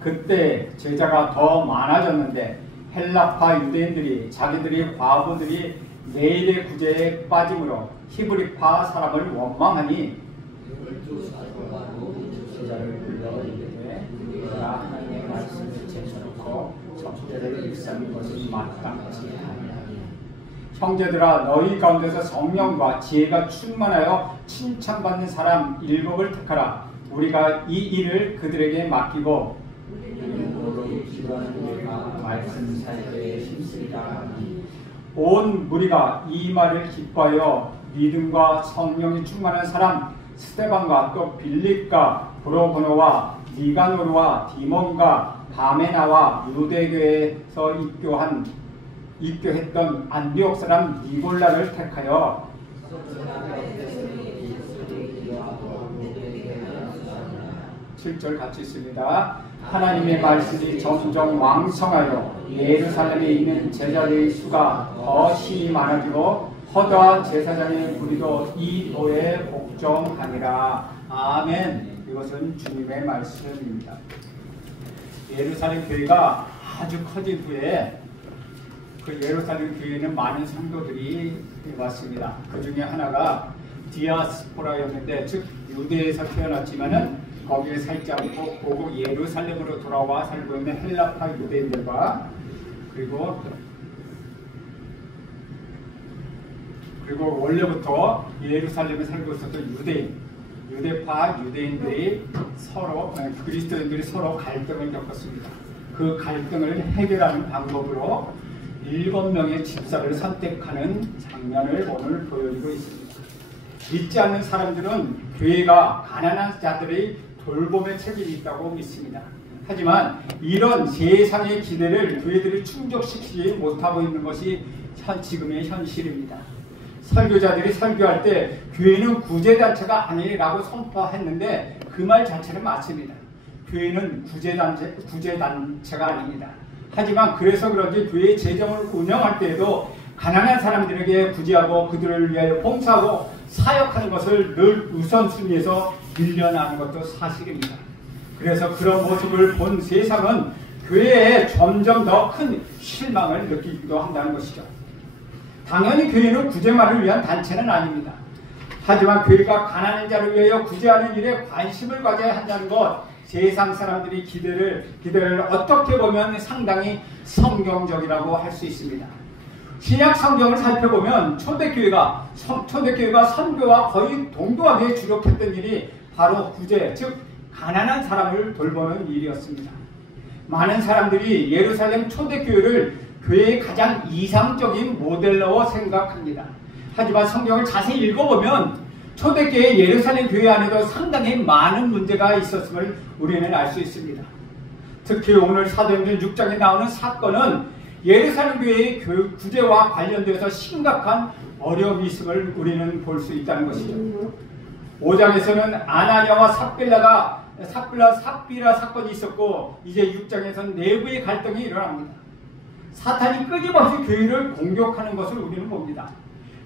그때 제자가 더 많아졌는데 헬라파 유대인들이 자기들이 과부들이 내일의 구제에 빠짐으로 히브리파 사람을 원망하니 제자를 불러 이르되 우리가 하나님의 말씀을 제쳐놓고 적대를 일삼는 것은 마땅하지 아니하니 형제들아 너희 가운데서 성령과 지혜가 충만하여 칭찬받는 사람 7을 택하라. 우리가 이 일을 그들에게 맡기고 우리는 너희 기도하는 우리가 말씀 살펴에 힘쓰리라. 온 무리가 이 말을 기뻐하여 믿음과 성령이 충만한 사람 스데반과 또 빌립과 브로보노와 니가노르와 디몬과 바메나와 유대교에서 입교했던 안디옥 사람 니골라를 택하여 7절 같이 있습니다. 하나님의 말씀이 점점 왕성하여 예루살렘에 있는 제자들의 수가 더 심히 많아지고 허다한 제사장의 무리도 이 도에 복종하니라. 아멘. 이것은 주님의 말씀입니다. 예루살렘 교회가 아주 커진 후에 그 예루살렘 교회에는 많은 성도들이 왔습니다. 그 중에 하나가 디아스포라였는데, 즉 유대에서 태어났지만은 거기에 살지 않고 고국 예루살렘으로 돌아와 살고 있는 헬라파 유대인들과 그리고 원래부터 예루살렘에 살고 있었던 유대파 유대인들이 서로 그리스도인들이 서로 갈등을 겪었습니다. 그 갈등을 해결하는 방법으로 7명의 집사를 선택하는 장면을 오늘 보여주고 있습니다. 믿지 않는 사람들은 교회가 가난한 자들의 돌봄의 책임이 있다고 믿습니다. 하지만 이런 세상의 기대를 교회들이 충족시키지 못하고 있는 것이 지금의 현실입니다. 설교자들이 설교할 때 교회는 구제단체가 아니라고 선포했는데 그 말 자체는 맞습니다. 교회는 구제단체가 아닙니다. 하지만 그래서 그런지 교회의 재정을 운영할 때에도 가난한 사람들에게 구제하고 그들을 위하여 봉사하고 사역하는 것을 늘 우선순위에서 밀려나는 것도 사실입니다. 그래서 그런 모습을 본 세상은 교회에 점점 더 큰 실망을 느끼기도 한다는 것이죠. 당연히 교회는 구제만을 위한 단체는 아닙니다. 하지만 교회가 가난한 자를 위하여 구제하는 일에 관심을 가져야 한다는 것, 세상 사람들이 기대를 어떻게 보면 상당히 성경적이라고 할 수 있습니다. 신약 성경을 살펴보면 초대교회가 선교와 거의 동등하게 주력했던 일이 바로 구제, 즉 가난한 사람을 돌보는 일이었습니다. 많은 사람들이 예루살렘 초대교회를 교회의 가장 이상적인 모델로 생각합니다. 하지만 성경을 자세히 읽어보면 초대교회 예루살렘 교회 안에도 상당히 많은 문제가 있었음을 우리는 알 수 있습니다. 특히 오늘 사도행전 6장에 나오는 사건은 예루살렘 교회의 구제와 관련돼서 심각한 어려움이 있음을 우리는 볼 수 있다는 것이죠. 5장에서는 아나니아와 삽비라 사건이 있었고, 이제 6장에서는 내부의 갈등이 일어납니다. 사탄이 끊임없이 교회를 공격하는 것을 우리는 봅니다.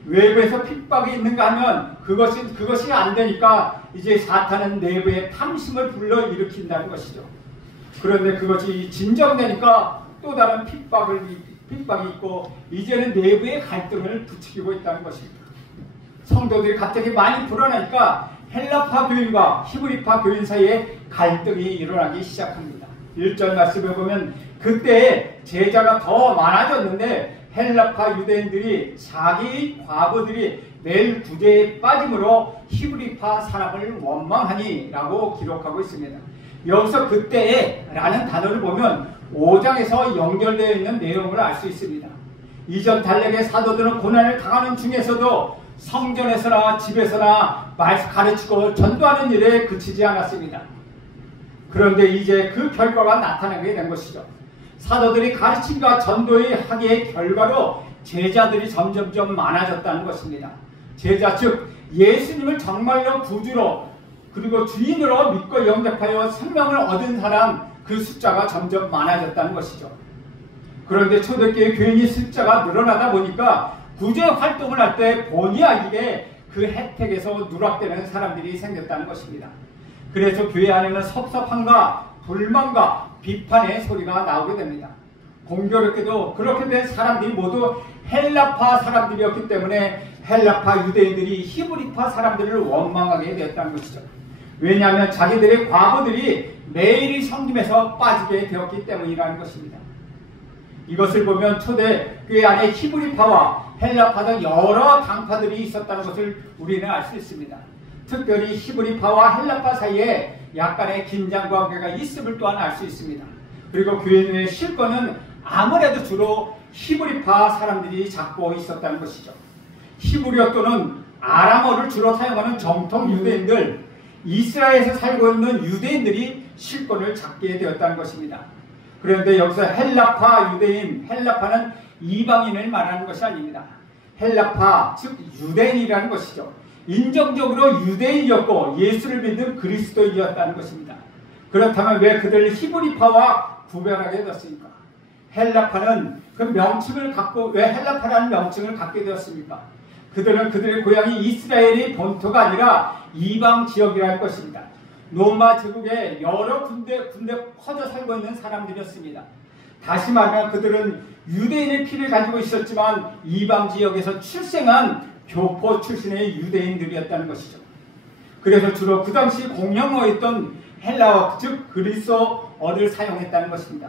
외부에서 핍박이 있는가 하면 그것이 안 되니까 이제 사탄은 내부에 탐심을 불러일으킨다는 것이죠. 그런데 그것이 진정되니까 또 다른 핍박이 있고 이제는 내부의 갈등을 부추기고 있다는 것입니다. 성도들이 갑자기 많이 불어나니까 헬라파 교인과 히브리파 교인 사이에 갈등이 일어나기 시작합니다. 1절 말씀을 보면 그때 제자가 더 많아졌는데 헬라파 유대인들이 자기 과부들이 내일 구제에 빠짐으로 히브리파 사람을 원망하니 라고 기록하고 있습니다. 여기서 그때에 라는 단어를 보면 5장에서 연결되어 있는 내용을 알 수 있습니다. 이전 달력의 사도들은 고난을 당하는 중에서도 성전에서나 집에서나 말씀 가르치고 전도하는 일에 그치지 않았습니다. 그런데 이제 그 결과가 나타나게 된 것이죠. 사도들이 가르침과 전도의 하기의 결과로 제자들이 점점점 많아졌다는 것입니다. 제자 즉 예수님을 정말로 구주로 그리고 주인으로 믿고 영접하여 생명을 얻은 사람, 그 숫자가 점점 많아졌다는 것이죠. 그런데 초대교회 교인이 숫자가 늘어나다 보니까 구제 활동을 할 때 본의 아니게 그 혜택에서 누락되는 사람들이 생겼다는 것입니다. 그래서 교회 안에는 섭섭함과 불만과 비판의 소리가 나오게 됩니다. 공교롭게도 그렇게 된 사람들이 모두 헬라파 사람들이었기 때문에 헬라파 유대인들이 히브리파 사람들을 원망하게 되었다는 것이죠. 왜냐하면 자기들의 과부들이 매일이 성김에서 빠지게 되었기 때문이라는 것입니다. 이것을 보면 초대교회 안에 히브리파와 헬라파 등 여러 당파들이 있었다는 것을 우리는 알 수 있습니다. 특별히 히브리파와 헬라파 사이에 약간의 긴장 관계가 있음을 또한 알 수 있습니다. 그리고 교회 내의 실권은 아무래도 주로 히브리파 사람들이 잡고 있었다는 것이죠. 히브리어 또는 아람어를 주로 사용하는 정통 유대인들, 이스라엘에서 살고 있는 유대인들이 실권을 잡게 되었다는 것입니다. 그런데 여기서 헬라파 유대인, 헬라파는 이방인을 말하는 것이 아닙니다. 헬라파, 즉 유대인이라는 것이죠. 인정적으로 유대인이었고 예수를 믿는 그리스도인이었다는 것입니다. 그렇다면 왜 그들을 히브리파와 구별하게 되었습니까? 헬라파는 그 명칭을 갖고 왜 헬라파라는 명칭을 갖게 되었습니까? 그들은 그들의 고향이 이스라엘의 본토가 아니라 이방 지역이라는 것입니다. 로마 제국에 여러 군데 퍼져 살고 있는 사람들이었습니다. 다시 말하면 그들은 유대인의 피를 가지고 있었지만 이방 지역에서 출생한 교포 출신의 유대인들이었다는 것이죠. 그래서 주로 그 당시 공용어였던 헬라어, 즉 그리스어를 사용했다는 것입니다.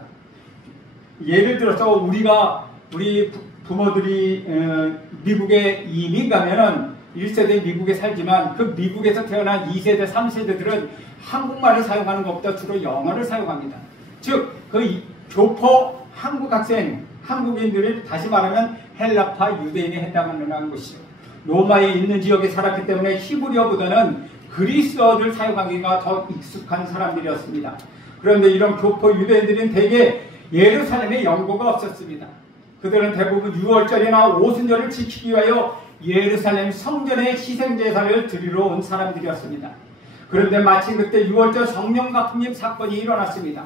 예를 들어서 우리 부모들이 미국에 이민 가면은 1세대 미국에 살지만 그 미국에서 태어난 2세대, 3세대들은 한국말을 사용하는 것보다 주로 영어를 사용합니다. 즉, 그 교포 한국 학생, 한국인들이 다시 말하면 헬라파 유대인에 해당하는 것이죠. 로마에 있는 지역에 살았기 때문에 히브리어보다는 그리스어를 사용하기가 더 익숙한 사람들이었습니다. 그런데 이런 교포 유대인들은 대개 예루살렘에 연고가 없었습니다. 그들은 대부분 유월절이나 오순절을 지키기 위하여 예루살렘 성전에 희생제사를 드리러 온 사람들이었습니다. 그런데 마침 그때 유월절 성령 가품림 사건이 일어났습니다.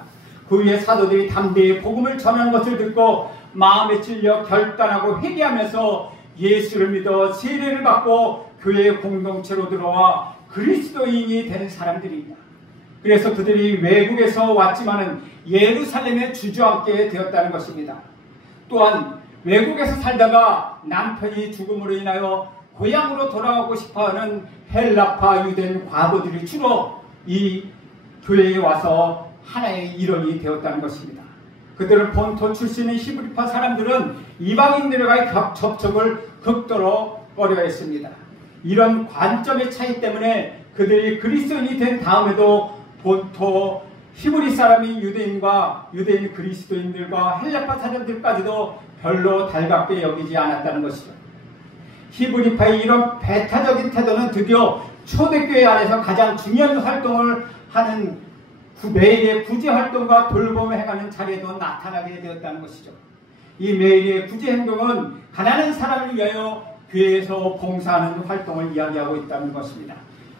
그 후에 사도들이 담대히 복음을 전하는 것을 듣고 마음에 찔려 결단하고 회개하면서 예수를 믿어 세례를 받고 교회 공동체로 들어와 그리스도인이 된 사람들입니다. 그래서 그들이 외국에서 왔지만은 예루살렘에 주저앉게 되었다는 것입니다. 또한 외국에서 살다가 남편이 죽음으로 인하여 고향으로 돌아가고 싶어하는 헬라파 유대인 과부들이 주로 이 교회에 와서 하나의 일원이 되었다는 것입니다. 그들은 본토 출신의 히브리파 사람들은 이방인들과의 접촉을 극도로 꺼려했습니다. 이런 관점의 차이 때문에 그들이 그리스도인이 된 다음에도 본토 히브리 사람인 유대인 그리스도인들과 헬라파 사람들까지도 별로 달갑게 여기지 않았다는 것이죠. 히브리파의 이런 배타적인 태도는 드디어 초대교회 안에서 가장 중요한 활동을 하는 매일의 구제 활동과 돌봄을 행하는 자리에도 나타나게 되었다는 것이죠. 이 매일의 구제 행동은 가난한 사람을 위하여 교회에서 봉사하는 활동을 이야기하고 있다는 것입니다.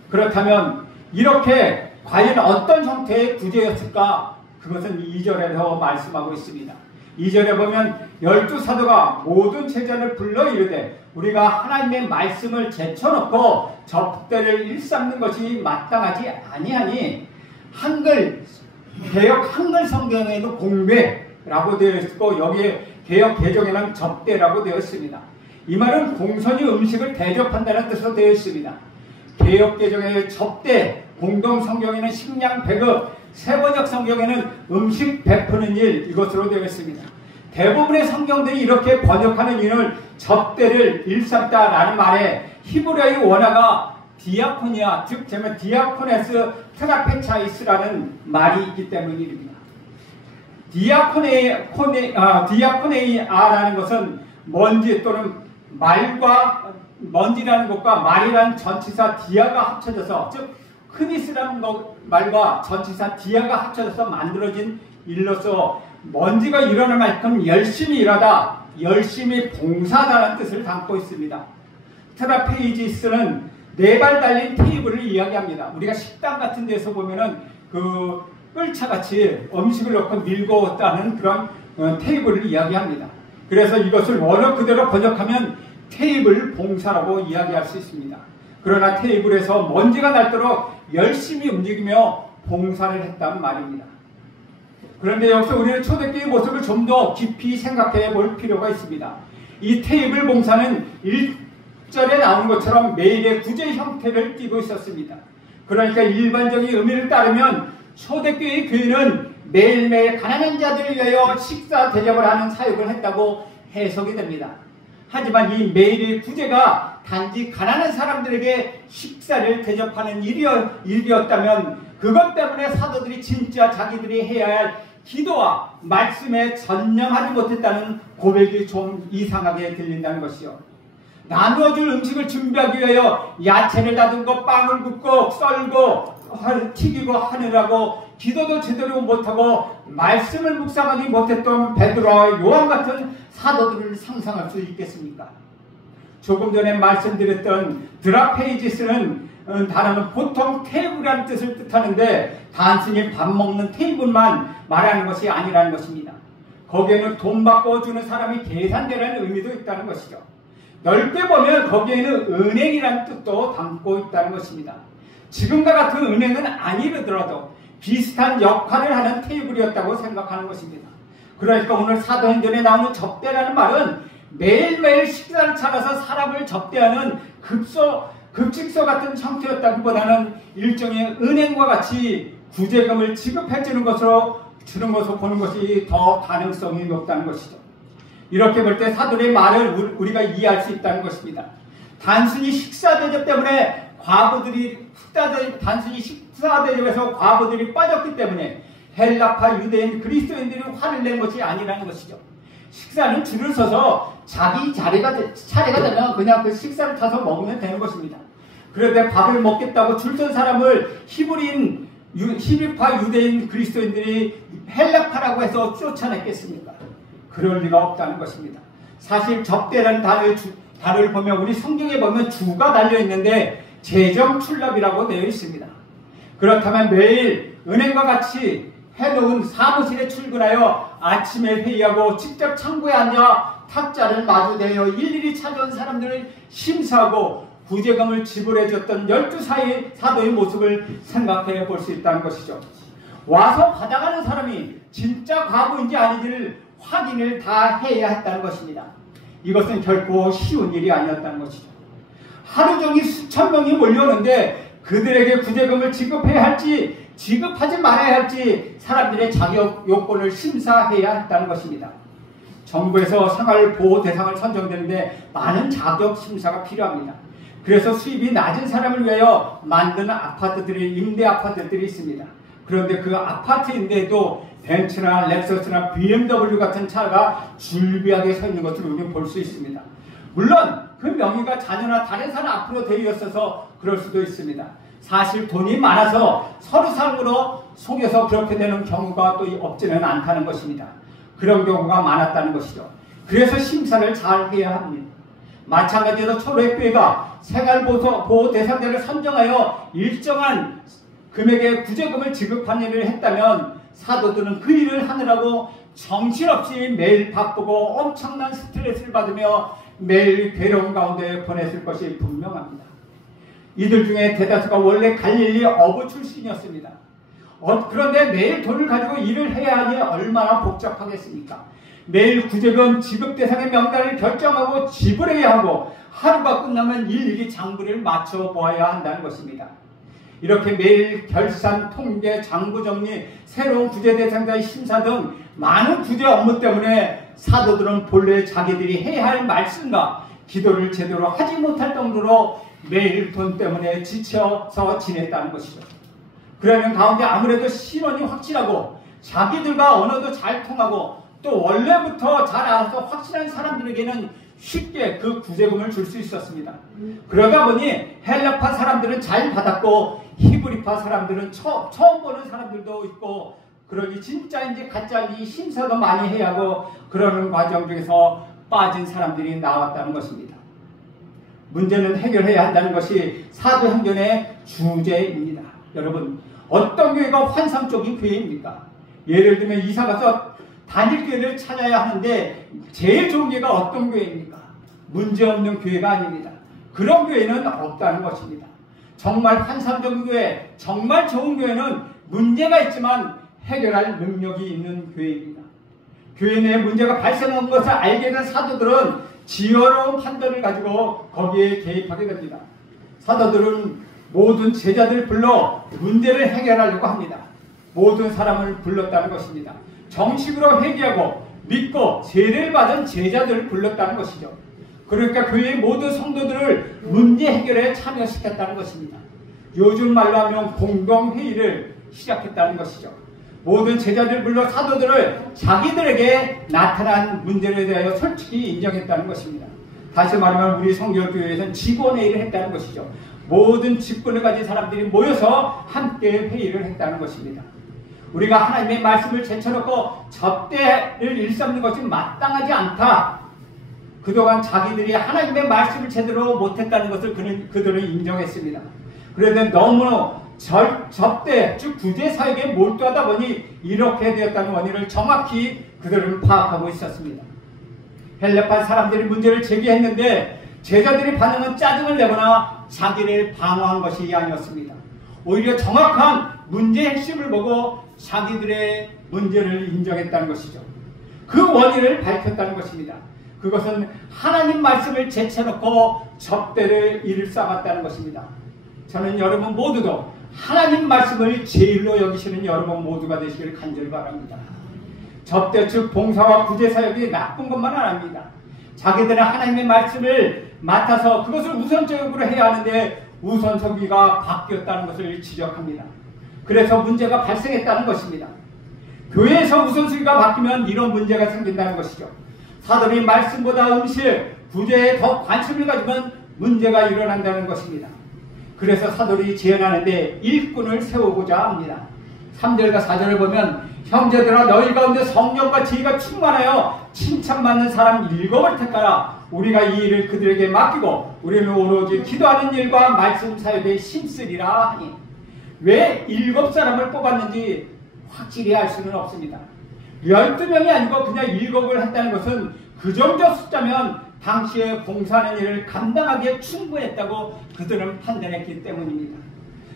그렇다면 이렇게 과연 어떤 형태의 구제였을까? 그것은 2절에서 말씀하고 있습니다. 2절에 보면 12사도가 모든 제자를 불러 이르되 우리가 하나님의 말씀을 제쳐놓고 접대를 일삼는 것이 마땅하지 아니하니 개역 한글 성경에는 공배라고 되어 있고 여기에 개역 개정에는 접대라고 되어 있습니다. 이 말은 공손히 음식을 대접한다는 뜻으로 되어 있습니다. 개역 개정의 접대, 공동 성경에는 식량 배급, 세번역 성경에는 음식 베푸는 일, 이것으로 되어 있습니다. 대부분의 성경들이 이렇게 번역하는 이유는 접대를 일삼다라는 말에 히브리어의 원어가 디아코니아, 즉 제면 디아코네스 트라페차이스라는 말이 있기 때문입니다. 디아코네이아라는 것은 먼지 또는 먼지라는 것과 말이라는 전치사 디아가 합쳐져서, 즉 크니스라는 말과 전치사 디아가 합쳐져서 만들어진 일로서 먼지가 일어날 만큼 열심히 일하다, 열심히 봉사하다는 뜻을 담고 있습니다. 트라페이지스는 4발 달린 테이블을 이야기합니다. 우리가 식당 같은 데서 보면은 그 끌차같이 음식을 넣고 밀고 따는 그런 테이블을 이야기합니다. 그래서 이것을 원어 그대로 번역하면 테이블 봉사라고 이야기할 수 있습니다. 그러나 테이블에서 먼지가 날도록 열심히 움직이며 봉사를 했다는 말입니다. 그런데 여기서 우리는 초대교회의 모습을 좀 더 깊이 생각해 볼 필요가 있습니다. 이 테이블 봉사는 1절에 나오는 것처럼 매일의 구제 형태를 띠고 있었습니다. 그러니까 일반적인 의미를 따르면 초대교회의 교회는 매일매일 가난한 자들을 위하여 식사 대접을 하는 사역을 했다고 해석이 됩니다. 하지만 이 매일의 구제가 단지 가난한 사람들에게 식사를 대접하는 일이었다면 그것 때문에 사도들이 진짜 자기들이 해야 할 기도와 말씀에 전념하지 못했다는 고백이 좀 이상하게 들린다는 것이요. 나누어줄 음식을 준비하기 위하여 야채를 다듬고 빵을 굽고 썰고 튀기고 하느라고 기도도 제대로 못하고 말씀을 묵상하지 못했던 베드로와 요한 같은 사도들을 상상할 수 있겠습니까? 조금 전에 말씀드렸던 드라페이지스는 단어는 보통 테이블이라는 뜻을 뜻하는데 단순히 밥 먹는 테이블만 말하는 것이 아니라는 것입니다. 거기에는 돈 받고 주는 사람이 계산되라는 의미도 있다는 것이죠. 넓게 보면 거기에는 은행이라는 뜻도 담고 있다는 것입니다. 지금과 같은 은행은 아니더라도 비슷한 역할을 하는 테이블이었다고 생각하는 것입니다. 그러니까 오늘 사도행전에 나오는 접대라는 말은 매일매일 식사를 차려서 사람을 접대하는 급식소 같은 형태였다기보다는 일종의 은행과 같이 구제금을 지급해 주는 것으로 보는 것이 더 가능성이 높다는 것이죠. 이렇게 볼 때 사도의 말을 우리가 이해할 수 있다는 것입니다. 단순히 식사 대접 때문에 단순히 식사 대접에서 과부들이 빠졌기 때문에 헬라파 유대인 그리스도인들이 화를 낸 것이 아니라는 것이죠. 식사는 줄을 서서 자기 차례가 되면 그냥 그 식사를 타서 먹으면 되는 것입니다. 그런데 밥을 먹겠다고 줄 선 사람을 히브리파 유대인 그리스도인들이 헬라파라고 해서 쫓아냈겠습니까? 그럴 리가 없다는 것입니다. 사실 접대라는 단어를 보면 우리 성경에 보면 주가 달려있는데 재정출납이라고 되어 있습니다. 그렇다면 매일 은행과 같이 해놓은 사무실에 출근하여 아침에 회의하고 직접 창구에 앉아 탁자를 마주대어 일일이 찾아온 사람들을 심사하고 구제금을 지불해줬던 12 사도의 모습을 생각해 볼 수 있다는 것이죠. 와서 받아가는 사람이 진짜 과부인지 아닌지를 확인을 다 해야 했다는 것입니다. 이것은 결코 쉬운 일이 아니었다는 것이죠. 하루 종일 수천 명이 몰려오는데 그들에게 구제금을 지급해야 할지 지급하지 말아야 할지 사람들의 자격 요건을 심사해야 했다는 것입니다. 정부에서 생활보호 대상을 선정되는데 많은 자격 심사가 필요합니다. 그래서 수입이 낮은 사람을 위하여 만드는 임대 아파트들이 있습니다. 그런데 그 아파트인데도 벤츠나 렉서스나 BMW 같은 차가 줄비하게 서 있는 것을 우리는 볼 수 있습니다. 물론 그 명의가 자녀나 다른 사람 앞으로 되어 있어서 그럴 수도 있습니다. 사실 돈이 많아서 서류상으로 속여서 그렇게 되는 경우가 또 없지는 않다는 것입니다. 그런 경우가 많았다는 것이죠. 그래서 심사를 잘 해야 합니다. 마찬가지로 초대교회가 생활보호 대상자를 선정하여 일정한 금액의 구제금을 지급한 일을 했다면 사도들은 그 일을 하느라고 정신없이 매일 바쁘고 엄청난 스트레스를 받으며 매일 괴로운 가운데 보냈을 것이 분명합니다. 이들 중에 대다수가 원래 갈릴리 어부 출신이었습니다. 그런데 매일 돈을 가지고 일을 해야 하니 얼마나 복잡하겠습니까? 매일 구제금 지급 대상의 명단을 결정하고 지불해야 하고 하루가 끝나면 일일이 장부를 맞춰 보아야 한다는 것입니다. 이렇게 매일 결산, 통계, 장부 정리, 새로운 구제 대상자의 심사 등 많은 구제 업무 때문에 사도들은 본래 자기들이 해야 할 말씀과 기도를 제대로 하지 못할 정도로 매일 돈 때문에 지쳐서 지냈다는 것이죠. 그러는 가운데 아무래도 신원이 확실하고 자기들과 언어도 잘 통하고 또 원래부터 잘 알아서 확실한 사람들에게는 쉽게 그 구제금을 줄 수 있었습니다. 그러다 보니 헬라파 사람들은 잘 받았고 히브리파 사람들은 처음 보는 사람들도 있고 그러니 진짜인지 가짜인지 심사도 많이 해야 하고 그러는 과정 중에서 빠진 사람들이 나왔다는 것입니다. 문제는 해결해야 한다는 것이 사도행전의 주제입니다. 여러분, 어떤 교회가 환상적인 교회입니까? 예를 들면 이사가서 단일교회를 찾아야 하는데 제일 좋은 교회가 어떤 교회입니까? 문제없는 교회가 아닙니다. 그런 교회는 없다는 것입니다. 정말 환상적인 교회, 정말 좋은 교회는 문제가 있지만 해결할 능력이 있는 교회입니다. 교회 내에 문제가 발생한 것을 알게 된 사도들은 지혜로운 판단을 가지고 거기에 개입하게 됩니다. 사도들은 모든 제자들을 불러 문제를 해결하려고 합니다. 모든 사람을 불렀다는 것입니다. 정식으로 회개하고 믿고 세례를 받은 제자들을 불렀다는 것이죠. 그러니까 교회의 모든 성도들을 문제 해결에 참여시켰다는 것입니다. 요즘 말로 하면 공동회의를 시작했다는 것이죠. 모든 제자들을 불러 사도들을 자기들에게 나타난 문제에 대하여 솔직히 인정했다는 것입니다. 다시 말하면 우리 성결교회에서는 직원회의를 했다는 것이죠. 모든 직분을 가진 사람들이 모여서 함께 회의를 했다는 것입니다. 우리가 하나님의 말씀을 제쳐놓고 접대를 일삼는 것이 마땅하지 않다. 그동안 자기들이 하나님의 말씀을 제대로 못했다는 것을 그들은 인정했습니다. 그런데 너무 접대, 즉 구제 사역에 몰두하다 보니 이렇게 되었다는 원인을 정확히 그들은 파악하고 있었습니다. 헬레파 사람들이 문제를 제기했는데 제자들의 반응은 짜증을 내거나 자기를 방어한 것이 아니었습니다. 오히려 정확한 문제의 핵심을 보고 자기들의 문제를 인정했다는 것이죠. 그 원인을 밝혔다는 것입니다. 그것은 하나님 말씀을 제쳐놓고 접대를 일삼았다는 것입니다. 저는 여러분 모두도 하나님 말씀을 제일로 여기시는 여러분 모두가 되시기를 간절히 바랍니다. 접대 즉 봉사와 구제 사역이 나쁜 것만은 아닙니다. 자기들은 하나님의 말씀을 맡아서 그것을 우선적으로 해야 하는데 우선순위가 바뀌었다는 것을 지적합니다. 그래서 문제가 발생했다는 것입니다. 교회에서 우선순위가 바뀌면 이런 문제가 생긴다는 것이죠. 사도들이 말씀보다 음식, 구제에 더 관심을 가지면 문제가 일어난다는 것입니다. 그래서 사도들이 제안하는데 일꾼을 세우고자 합니다. 3절과 4절을 보면 형제들아 너희 가운데 성령과 지혜가 충만하여 칭찬받는 사람 7을 택하라. 우리가 이 일을 그들에게 맡기고 우리는 오로지 기도하는 일과 말씀 사역에 힘쓰리라 하니 왜 7사람을 뽑았는지 확실히 알 수는 없습니다. 12명이 아니고 그냥 7을 했다는 것은 그 정도 숫자면 당시에 봉사하는 일을 감당하기에 충분했다고 그들은 판단했기 때문입니다.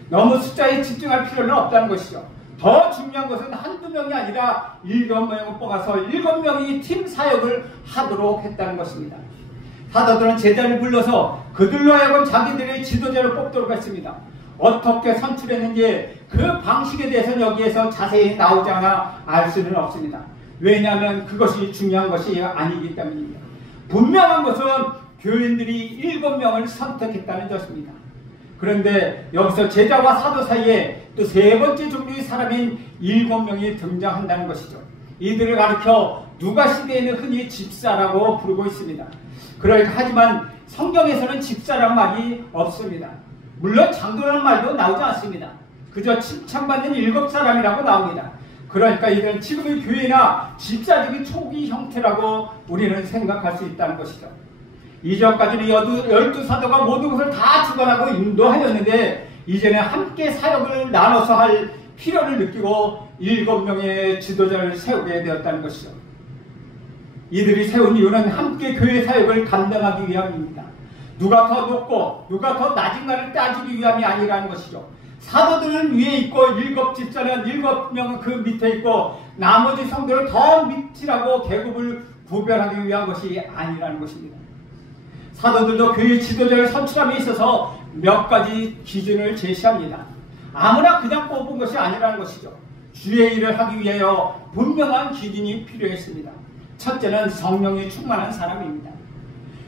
너무 숫자에 집중할 필요는 없다는 것이죠. 더 중요한 것은 한두 명이 아니라 7명을 뽑아서 7명이 팀 사역을 하도록 했다는 것입니다. 사도들은 제자를 불러서 그들로 하여금 자기들의 지도자를 뽑도록 했습니다. 어떻게 선출했는지 그 방식에 대해서는 여기에서 자세히 나오지 않아 알 수는 없습니다. 왜냐하면 그것이 중요한 것이 아니기 때문입니다. 분명한 것은 교인들이 7명을 선택했다는 것입니다. 그런데 여기서 제자와 사도 사이에 또 세 번째 종류의 사람인 7명이 등장한다는 것이죠. 이들을 가리켜 누가 시대에는 흔히 집사라고 부르고 있습니다. 그러니까 하지만 성경에서는 집사란 말이 없습니다. 물론 장로라는 말도 나오지 않습니다. 그저 칭찬받는 7사람이라고 나옵니다. 그러니까 이들은 지금의 교회나 집사적인 초기 형태라고 우리는 생각할 수 있다는 것이죠. 이전까지는 12사도가 모든 것을 다 주관하고 인도하였는데 이제는 함께 사역을 나눠서 할 필요를 느끼고 7명의 지도자를 세우게 되었다는 것이죠. 이들이 세운 이유는 함께 교회 사역을 감당하기 위함입니다. 누가 더 높고 누가 더 낮은가를 따지기 위함이 아니라는 것이죠. 사도들은 위에 있고 7 집사는 7명은 그 밑에 있고 나머지 성도를 더 밑이라고 계급을 구별하기 위한 것이 아니라는 것입니다. 사도들도 교회 지도자를 선출함에 있어서 몇 가지 기준을 제시합니다. 아무나 그냥 뽑은 것이 아니라는 것이죠. 주의 일을 하기 위하여 분명한 기준이 필요했습니다. 첫째는 성령이 충만한 사람입니다.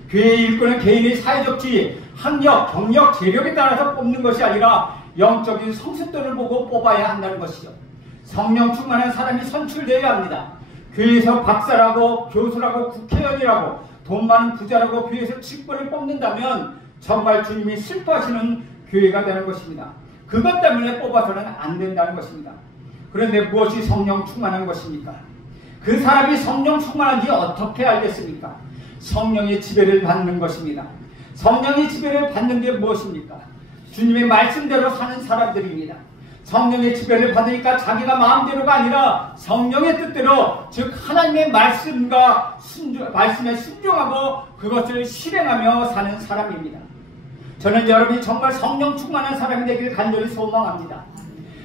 교회의 일꾼은 개인의 사회적 지위, 학력, 경력, 재력에 따라서 뽑는 것이 아니라 영적인 성숙도를 보고 뽑아야 한다는 것이죠. 성령 충만한 사람이 선출되어야 합니다. 교회에서 박사라고 교수라고 국회의원이라고 돈 많은 부자라고 교회에서 직분을 뽑는다면 정말 주님이 슬퍼하시는 교회가 되는 것입니다. 그것 때문에 뽑아서는 안 된다는 것입니다. 그런데 무엇이 성령 충만한 것입니까? 그 사람이 성령 충만한지 어떻게 알겠습니까? 성령의 지배를 받는 것입니다. 성령의 지배를 받는 게 무엇입니까? 주님의 말씀대로 사는 사람들입니다. 성령의 지배를 받으니까 자기가 마음대로가 아니라 성령의 뜻대로, 즉 하나님의 말씀에 순종하고 그것을 실행하며 사는 사람입니다. 저는 여러분이 정말 성령 충만한 사람이 되기를 간절히 소망합니다.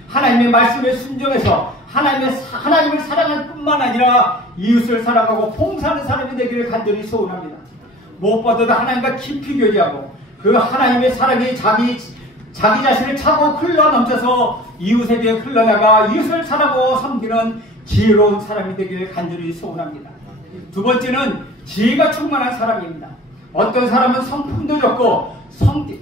하나님의 말씀에 순종해서 하나님을 사랑할 뿐만 아니라 이웃을 사랑하고 봉사하는 사람이 되기를 간절히 소원합니다. 무엇보다도 하나님과 깊이 교제하고 그 하나님의 사랑이 자기 자신을 차고 흘러넘쳐서 이웃에게 흘러나가 이웃을 사랑하고 섬기는 지혜로운 사람이 되기를 간절히 소원합니다. 두 번째는 지혜가 충만한 사람입니다. 어떤 사람은 성품도 좋고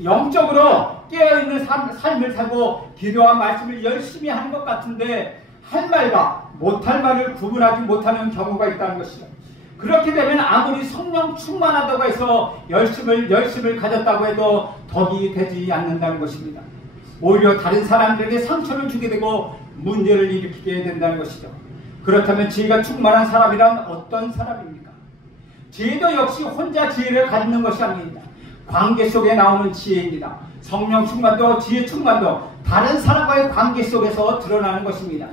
영적으로 깨어있는 삶을 살고 기도와 말씀을 열심히 하는 것 같은데 할 말과 못할 말을 구분하지 못하는 경우가 있다는 것이죠. 그렇게 되면 아무리 성령 충만하다고 해서 열심을 가졌다고 해도 덕이 되지 않는다는 것입니다. 오히려 다른 사람들에게 상처를 주게 되고 문제를 일으키게 된다는 것이죠. 그렇다면 지혜가 충만한 사람이란 어떤 사람입니까? 지혜도 역시 혼자 지혜를 갖는 것이 아닙니다. 관계 속에 나오는 지혜입니다. 성령 충만도 지혜 충만도 다른 사람과의 관계 속에서 드러나는 것입니다.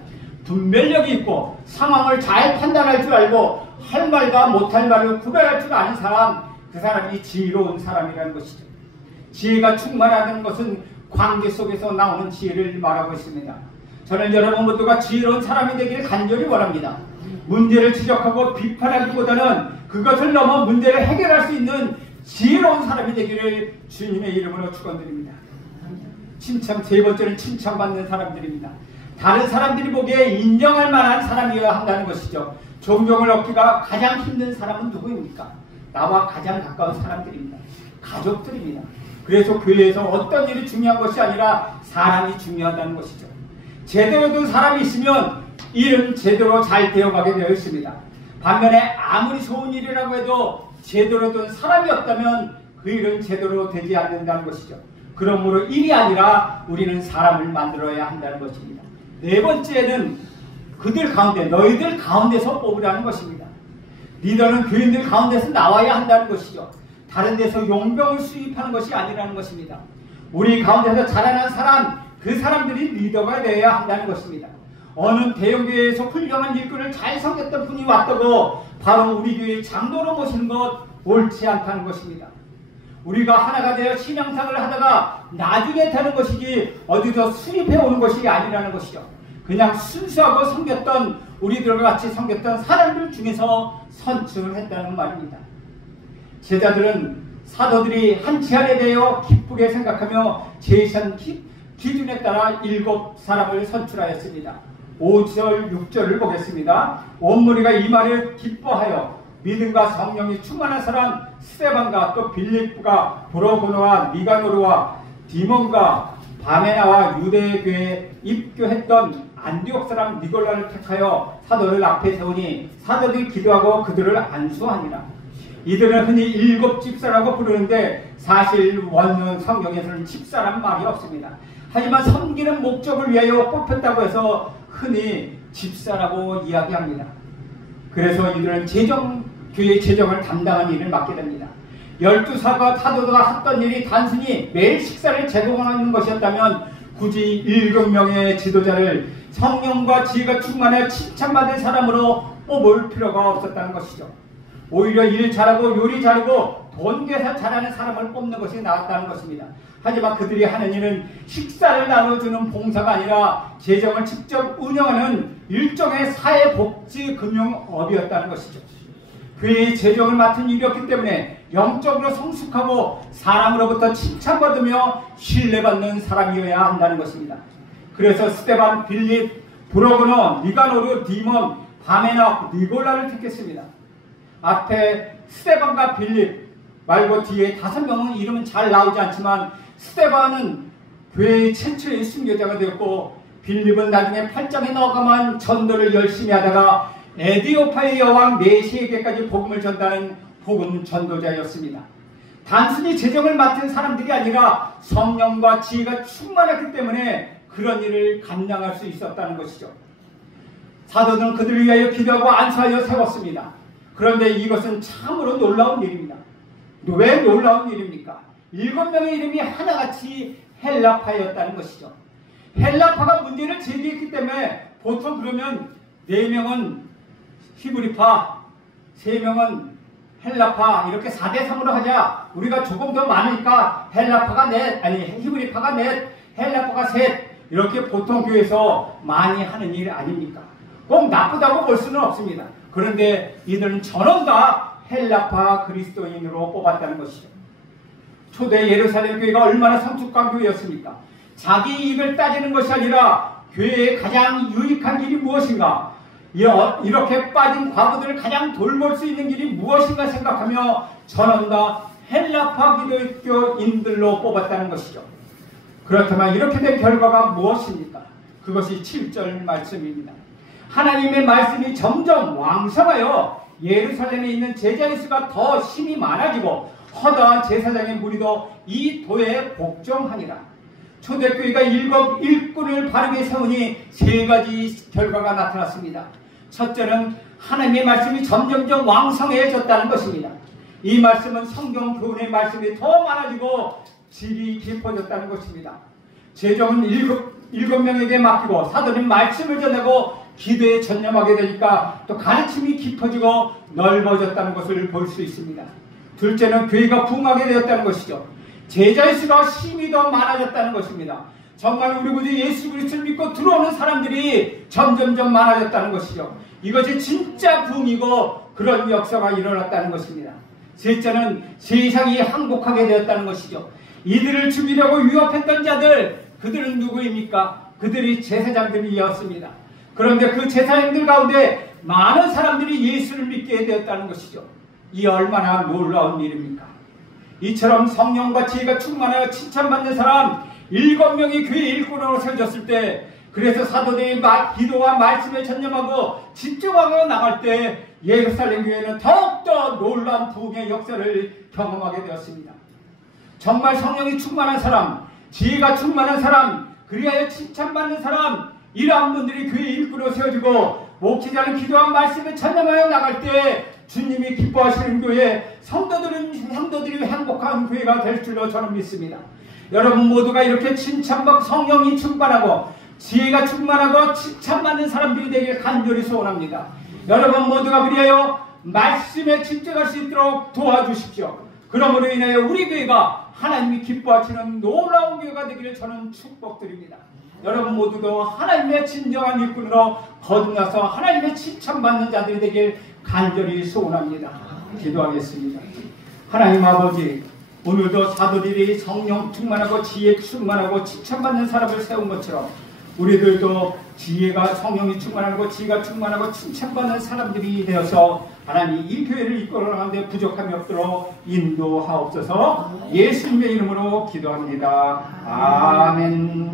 분별력이 있고 상황을 잘 판단할 줄 알고 할 말과 못할 말을 구별할 줄 아는 사람, 그 사람이 지혜로운 사람이라는 것이죠. 지혜가 충만하다는 것은 관계 속에서 나오는 지혜를 말하고 있습니다. 저는 여러분 모두가 지혜로운 사람이 되기를 간절히 원합니다. 문제를 지적하고 비판하기보다는 그것을 넘어 문제를 해결할 수 있는 지혜로운 사람이 되기를 주님의 이름으로 축원드립니다. 세 번째는 칭찬받는 사람들입니다. 다른 사람들이 보기에 인정할 만한 사람이어야 한다는 것이죠. 존경을 얻기가 가장 힘든 사람은 누구입니까? 나와 가장 가까운 사람들입니다. 가족들입니다. 그래서 교회에서 어떤 일이 중요한 것이 아니라 사람이 중요하다는 것이죠. 제대로 된 사람이 있으면 일은 제대로 잘 되어가게 되어 있습니다. 반면에 아무리 좋은 일이라고 해도 제대로 된 사람이 없다면 그 일은 제대로 되지 않는다는 것이죠. 그러므로 일이 아니라 우리는 사람을 만들어야 한다는 것입니다. 네 번째는 너희들 가운데서 뽑으라는 것입니다. 리더는 교인들 가운데서 나와야 한다는 것이죠. 다른 데서 용병을 수입하는 것이 아니라는 것입니다. 우리 가운데서 자라난 사람, 그 사람들이 리더가 되어야 한다는 것입니다. 어느 대형교회에서 훌륭한 일꾼을 잘 섬겼던 분이 왔다고 바로 우리 교회의 장로로 모시는 것 옳지 않다는 것입니다. 우리가 하나가 되어 신앙생활을 하다가 나중에 되는 것이지 어디서 수립해 오는 것이 아니라는 것이죠. 그냥 순수하고 섬겼던 우리들과 같이 섬겼던 사람들 중에서 선출을 했다는 말입니다. 제자들은 사도들이 한 제안에 대하여 기쁘게 생각하며 제시한 기준에 따라 7사람을 선출하였습니다. 5절 6절을 보겠습니다. 온 무리가 이 말을 기뻐하여 믿음과 성령이 충만한 사람 스데반과 또 빌립과 브로고노와 니가노르와 디몬과 바메나와 유대교에 입교했던 안디옥 사람 니골라를 택하여 사도를 앞에 세우니 사도들이 기도하고 그들을 안수하니라. 이들은 흔히 7집사라고 부르는데 사실 원문 성경에서는 집사란 말이 없습니다. 하지만 섬기는 목적을 위하여 뽑혔다고 해서 흔히 집사라고 이야기합니다. 그래서 이들은 교회의 재정을 담당한 일을 맡게 됩니다. 12사가 사도가 했던 일이 단순히 매일 식사를 제공하는 것이었다면 굳이 7명의 지도자를 성령과 지혜가 충만해 칭찬받은 사람으로 뽑을 필요가 없었다는 것이죠. 오히려 일 잘하고 요리 잘하고 돈 계산 잘하는 사람을 뽑는 것이 나았다는 것입니다. 하지만 그들이 하는 일은 식사를 나눠주는 봉사가 아니라 재정을 직접 운영하는 일종의 사회복지금융업이었다는 것이죠. 교회의 재정을 맡은 일이었기 때문에 영적으로 성숙하고 사람으로부터 칭찬받으며 신뢰받는 사람이어야 한다는 것입니다. 그래서 스데반, 빌립, 브로고노, 니가노르, 디몬, 바메나, 니골라를 택했습니다. 앞에 스데반과 빌립 말고 뒤에 5명은 이름은 잘 나오지 않지만 스데반은 교회의 최초의 순교자가 되었고 빌립은 나중에 8장에 나오가만 전도를 열심히 하다가 에디오파의 여왕 네시에게까지 복음을 전다는 복음 전도자였습니다. 단순히 재정을 맡은 사람들이 아니라 성령과 지혜가 충만했기 때문에 그런 일을 감당할 수 있었다는 것이죠. 사도들은 그들을 위하여 기도하고 안수하여 세웠습니다. 그런데 이것은 참으로 놀라운 일입니다. 왜 놀라운 일입니까? 7명의 이름이 하나같이 헬라파였다는 것이죠. 헬라파가 문제를 제기했기 때문에 보통 그러면 4명은 히브리파, 3명은 헬라파 이렇게 4대3으로 하자. 우리가 조금 더 많으니까 히브리파가 넷, 헬라파가 셋, 이렇게 보통 교회에서 많이 하는 일 아닙니까? 꼭 나쁘다고 볼 수는 없습니다. 그런데 이들은 전원 다 헬라파 그리스도인으로 뽑았다는 것이죠. 초대 예루살렘 교회가 얼마나 성숙한 교회였습니까? 자기 이익을 따지는 것이 아니라 교회의 가장 유익한 길이 무엇인가? 이렇게 빠진 과부들을 가장 돌볼 수 있는 길이 무엇인가 생각하며 전원 다 헬라파 기독교인들로 뽑았다는 것이죠. 그렇다면 이렇게 된 결과가 무엇입니까? 그것이 7절 말씀입니다. 하나님의 말씀이 점점 왕성하여 예루살렘에 있는 제자의 수가 더 힘이 많아지고 허다한 제사장의 무리도 이 도에 복종하니라. 초대교회가 일꾼을 바르게 세우니 세 가지 결과가 나타났습니다. 첫째는 하나님의 말씀이 점점점 왕성해졌다는 것입니다. 이 말씀은 성경 교훈의 말씀이 더 많아지고 질이 깊어졌다는 것입니다. 제정은 일곱 명에게 맡기고 사도는 말씀을 전하고 기도에 전념하게 되니까 또 가르침이 깊어지고 넓어졌다는 것을 볼 수 있습니다. 둘째는 교회가 부흥하게 되었다는 것이죠. 제자의 수가 힘이 더 많아졌다는 것입니다. 정말 우리 구주 예수 그리스도를 믿고 들어오는 사람들이 점점점 많아졌다는 것이죠. 이것이 진짜 부흥이고 그런 역사가 일어났다는 것입니다. 셋째는 세상이 항복하게 되었다는 것이죠. 이들을 죽이려고 위협했던 자들, 그들은 누구입니까? 그들이 제사장들이었습니다. 그런데 그 제사장들 가운데 많은 사람들이 예수를 믿게 되었다는 것이죠. 이 얼마나 놀라운 일입니까? 이처럼 성령과 지혜가 충만하여 칭찬받는 사람 7명이 교회 일꾼으로 세워졌을 때, 그래서 사도들이 기도와 말씀에 전념하고 집중하고 나갈 때 예루살렘 교회는 더욱더 놀라운 부흥의 역사를 경험하게 되었습니다. 정말 성령이 충만한 사람, 지혜가 충만한 사람, 그리하여 칭찬받는 사람, 이러한 분들이 교회 일꾼으로 세워지고 목회자는 기도와 말씀에 전념하여 나갈 때 주님이 기뻐하시는 교회, 성도들이 행복한 교회가 될 줄로 저는 믿습니다. 여러분 모두가 이렇게 칭찬받고 성령이 충만하고 지혜가 충만하고 칭찬받는 사람들이 되길 간절히 소원합니다. 여러분 모두가 그리하여 말씀에 집중할 수 있도록 도와주십시오. 그러므로 인하여 우리 교회가 하나님이 기뻐하시는 놀라운 교회가 되기를 저는 축복드립니다. 여러분 모두도 하나님의 진정한 일꾼으로 거듭나서 하나님의 칭찬받는 자들이 되길 간절히 소원합니다. 기도하겠습니다. 하나님 아버지, 오늘도 사도들이 성령 충만하고 지혜 충만하고 칭찬받는 사람을 세운 것처럼 우리들도 지혜가 성령이 충만하고 지혜가 충만하고 칭찬받는 사람들이 되어서 하나님 이 교회를 이끌어가는데 부족함이 없도록 인도하옵소서. 예수님의 이름으로 기도합니다. 아멘.